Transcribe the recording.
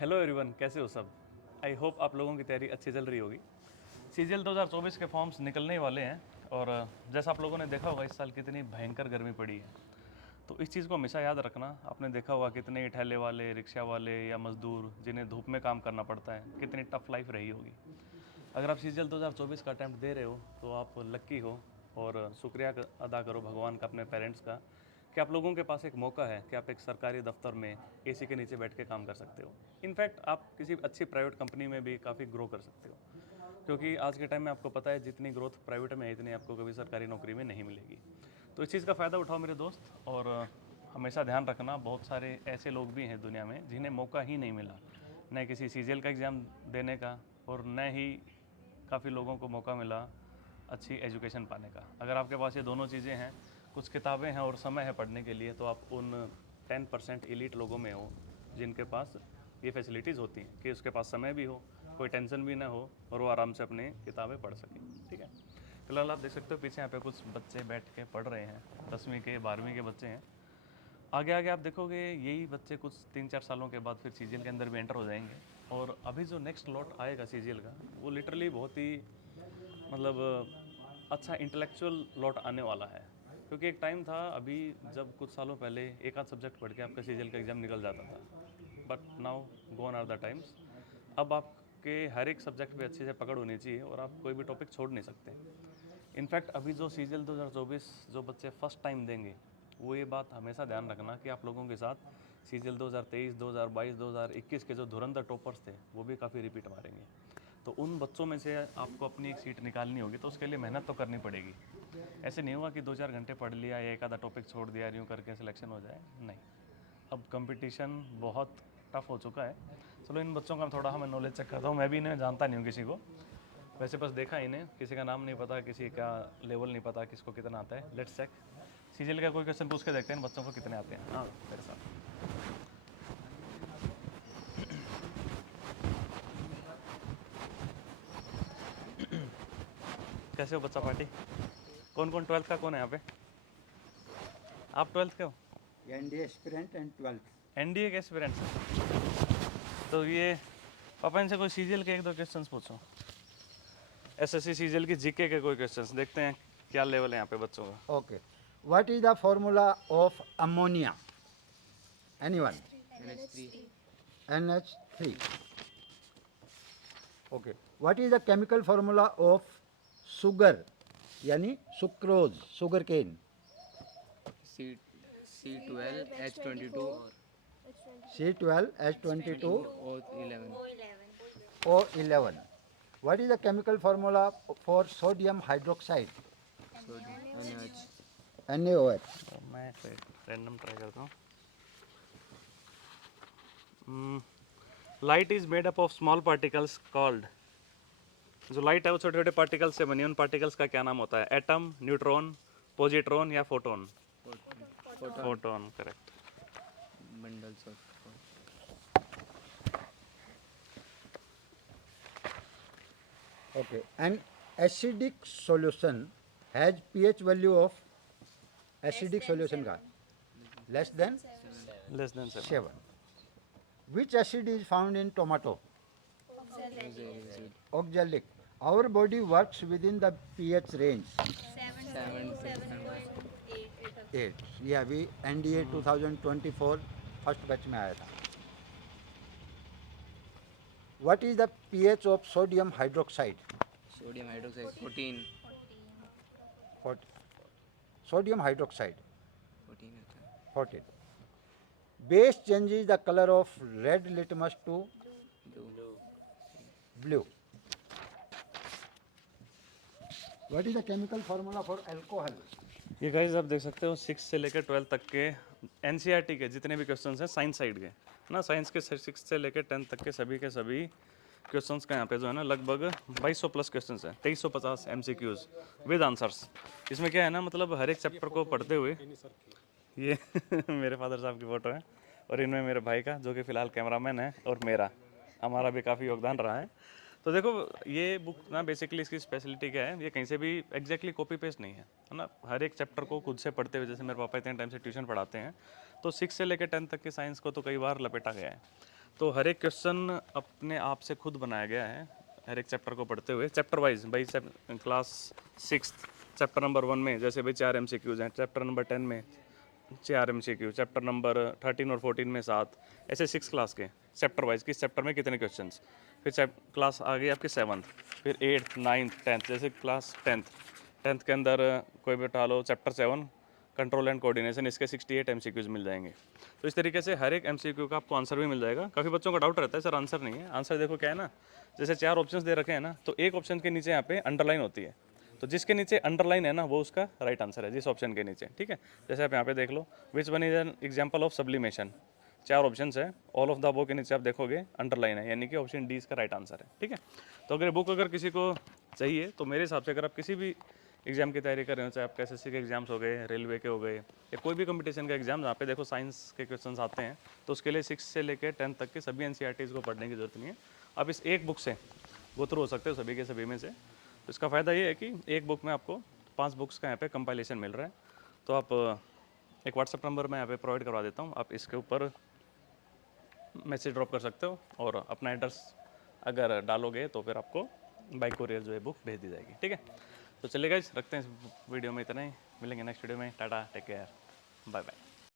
Hello everyone, कैसे हो सब। आई होप आप लोगों की तैयारी अच्छी चल रही होगी। सीजीएल 2024 के फॉर्म्स निकलने ही वाले हैं और जैसा आप लोगों ने देखा होगा इस साल कितनी भयंकर गर्मी पड़ी है। तो इस चीज़ को हमेशा याद रखना। आपने देखा होगा कितने ठेले वाले, रिक्शा वाले या मज़दूर जिन्हें धूप में काम करना पड़ता है, कितनी टफ लाइफ रही होगी। अगर आप सीजीएल 2024 का अटैम्प्ट दे रहे हो तो आप लक्की हो और शुक्रिया अदा करो भगवान का, अपने पेरेंट्स का, कि आप लोगों के पास एक मौका है कि आप एक सरकारी दफ्तर में एसी के नीचे बैठ के काम कर सकते हो। इनफैक्ट आप किसी अच्छी प्राइवेट कंपनी में भी काफ़ी ग्रो कर सकते हो, क्योंकि आज के टाइम में आपको पता है जितनी ग्रोथ प्राइवेट में है इतनी आपको कभी सरकारी नौकरी में नहीं मिलेगी। तो इस चीज़ का फ़ायदा उठाओ मेरे दोस्त। और हमेशा ध्यान रखना, बहुत सारे ऐसे लोग भी हैं दुनिया में जिन्हें मौका ही नहीं मिला, न किसी सीजीएल का एग्ज़ाम देने का और न ही काफ़ी लोगों को मौका मिला अच्छी एजुकेशन पाने का। अगर आपके पास ये दोनों चीज़ें हैं, कुछ किताबें हैं और समय है पढ़ने के लिए, तो आप उन 10% एलीट लोगों में हो जिनके पास ये फैसिलिटीज़ होती हैं कि उसके पास समय भी हो, कोई टेंशन भी ना हो और वो आराम से अपनी किताबें पढ़ सके। ठीक है। फिलहाल आप देख सकते हो पीछे यहाँ पे कुछ बच्चे बैठ के पढ़ रहे हैं, 10वीं के 12वीं के बच्चे हैं। आगे आगे आप देखोगे यही बच्चे कुछ 3-4 सालों के बाद फिर सीजीएल के अंदर भी एंटर हो जाएंगे। और अभी जो नेक्स्ट लॉट आएगा सीजीएल का, वो लिटरली बहुत ही मतलब अच्छा इंटेलेक्चुअल लॉट आने वाला है। क्योंकि एक टाइम था अभी जब कुछ सालों पहले एक आध सब्जेक्ट पढ़ के आपका सीजीएल का एग्ज़ाम निकल जाता था, but now gone are the times. अब आपके हर एक सब्जेक्ट पे अच्छे से पकड़ होनी चाहिए और आप कोई भी टॉपिक छोड़ नहीं सकते। इनफैक्ट अभी जो सीजीएल 2024 जो बच्चे फर्स्ट टाइम देंगे, वो ये बात हमेशा ध्यान रखना कि आप लोगों के साथ सीजीएल 2023, 2022, 2021 के जो धुरंधर टॉपर्स थे वो भी काफ़ी रिपीट मारेंगे। तो उन बच्चों में से आपको अपनी एक सीट निकालनी होगी, तो उसके लिए मेहनत तो करनी पड़ेगी। ऐसे नहीं हुआ कि 2-4 घंटे पढ़ लिया या एक आधा टॉपिक छोड़ दिया यूँ करके सिलेक्शन हो जाए, नहीं। अब कंपटीशन बहुत टफ हो चुका है। चलो इन बच्चों का थोड़ा मैं नॉलेज चेक करता हूँ। मैं भी इन्हें जानता नहीं हूँ किसी को, वैसे बस देखा इन्हें, किसी का नाम नहीं पता, किसी का लेवल नहीं पता, किसको कितना आता है। Let's check. सीजीएल का कोई क्वेश्चन पूछ के देखते हैं इन बच्चों को कितने आते हैं। हाँ मेरे साथ। कैसे हो बच्चा पार्टी? कौन कौन 12th का कौन है यहाँ पे? आप 12th के हो? NDA aspirant and 12th। NDA के एस्पिरेंट्स हैं। तो ये पापा इनसे कोई सीजीएल के एक दो क्वेश्चंस पूछो। एसएससी सीजीएल की जीके के कोई क्वेश्चंस देखते हैं क्या लेवल है यहाँ पे बच्चों का। Okay. What is the formula of ammonia? Anyone? NH3. NH3. Okay. What is the chemical formula of sugar? यानी sucrose, sugar cane. C C12 H22 C12H22 O11. O11. What is the chemical formula for sodium hydroxide? Sodium NaOH. NaOH. तो मैं random try करता हूँ। Light is made up of small particles called. जो light है वो छोटे छोटे particles से बनी है, उन पार्टिकल्स का क्या नाम होता है? एटम, न्यूट्रॉन, पॉजिट्रॉन या photon? Photon. Photon, correct. Bundles of. Okay. An acidic solution has pH value of acidic solution का less than less than 7। 7. Which acid is found in tomato? Acid. Oxalic. Our body works within the pH range 7. 8. ये अभी NDA 2024 first batch में आया था. What is the pH of sodium hydroxide? Sodium hydroxide 14. 40. Sodium hydroxide 14 होता है. 14. Base changes the color of red litmus to Blue. blue. What is the chemical formula for alcohol? ये guys आप देख सकते हो 6 से लेकर 12 तक के एनसीईआरटी के जितने भी क्वेश्चंस हैं साइंस साइड के ना, साइंस के 6 से लेकर 10 तक के सभी क्वेश्चंस का यहाँ पे जो है ना लगभग 2200 प्लस क्वेश्चंस हैं, 2350 एमसीक्यूज विद आंसर्स। इसमें क्या है ना, मतलब हर एक चैप्टर को पढ़ते हुए ये मेरे फादर साहब की फ़ोटो है और इनमें मेरे भाई का जो कि फ़िलहाल कैमरामैन है, और मेरा हमारा भी काफ़ी योगदान रहा है। तो देखो ये बुक ना बेसिकली इसकी स्पेशलिटी क्या है, ये कहीं से भी एग्जैक्टली कॉपी पेस्ट नहीं है ना। हर एक चैप्टर को खुद से पढ़ते हुए, जैसे मेरे पापा इतने टाइम से ट्यूशन पढ़ाते हैं, तो 6 से लेकर 10 तक के साइंस को तो कई बार लपेटा गया है। तो हर एक क्वेश्चन अपने आप से खुद बनाया गया है हर एक चैप्टर को पढ़ते हुए, चैप्टर वाइज। भाई क्लास 6 चैप्टर नंबर 1 में जैसे भाई 4 MCQs हैं, चैप्टर नंबर 10 में 4 MCQ, चैप्टर नंबर 13 और 14 में 7, ऐसे 6 क्लास के चैप्टर वाइज, किस चैप्टर में कितने क्वेश्चंस। फिर क्लास आ गई आपकी 7th, फिर 8th 9th 10th, जैसे क्लास 10th के अंदर कोई भी उठा लो चैप्टर 7 कंट्रोल एंड कोऑर्डिनेशन, इसके 68 MCQs मिल जाएंगे। तो इस तरीके से हर एक MCQ का आपको आंसर भी मिल जाएगा। काफ़ी बच्चों का डाउट रहता है सर आंसर नहीं है, आंसर देखो क्या है ना, जैसे 4 ऑप्शंस दे रखे हैं ना, तो एक ऑप्शन के नीचे यहाँ पे अंडरलाइन होती है, तो जिसके नीचे अंडरलाइन है ना वो उसका राइट आंसर है जिस ऑप्शन के नीचे, ठीक है। जैसे आप यहाँ पे देख लो, which one is an example of sublimation, 4 options है, ऑल ऑफ द अबव के नीचे आप देखोगे अंडरलाइन है, यानी कि ऑप्शन डी इसका राइट आंसर है, ठीक है। तो अगर बुक अगर किसी को चाहिए तो मेरे हिसाब से अगर आप किसी भी एग्जाम की तैयारी कर रहे हो, चाहे आप SSC के एग्जाम्स हो गए, रेलवे के हो गए, या कोई भी कंपटीशन का एग्जाम जहाँ पे देखो साइंस के क्वेश्चंस आते हैं, तो उसके लिए 6 से लेकर 10 तक के सभी NCERTs को पढ़ने की जरूरत नहीं है। आप इस एक बुक से गो थ्रू हो सकते हो सभी के सभी में से। तो इसका फ़ायदा ये है कि एक बुक में आपको 5 बुक्स का यहाँ पे कंपाइलेशन मिल रहा है। तो आप एक व्हाट्सएप नंबर मैं यहाँ पे प्रोवाइड करवा देता हूँ, आप इसके ऊपर मैसेज ड्रॉप कर सकते हो और अपना एड्रेस अगर डालोगे तो फिर आपको बाय कोरियर जो है बुक भेज दी जाएगी, ठीक है। तो चलिए गाइस, रखते हैं इस वीडियो में इतना ही, मिलेंगे नेक्स्ट वीडियो में, tata, take care, bye bye.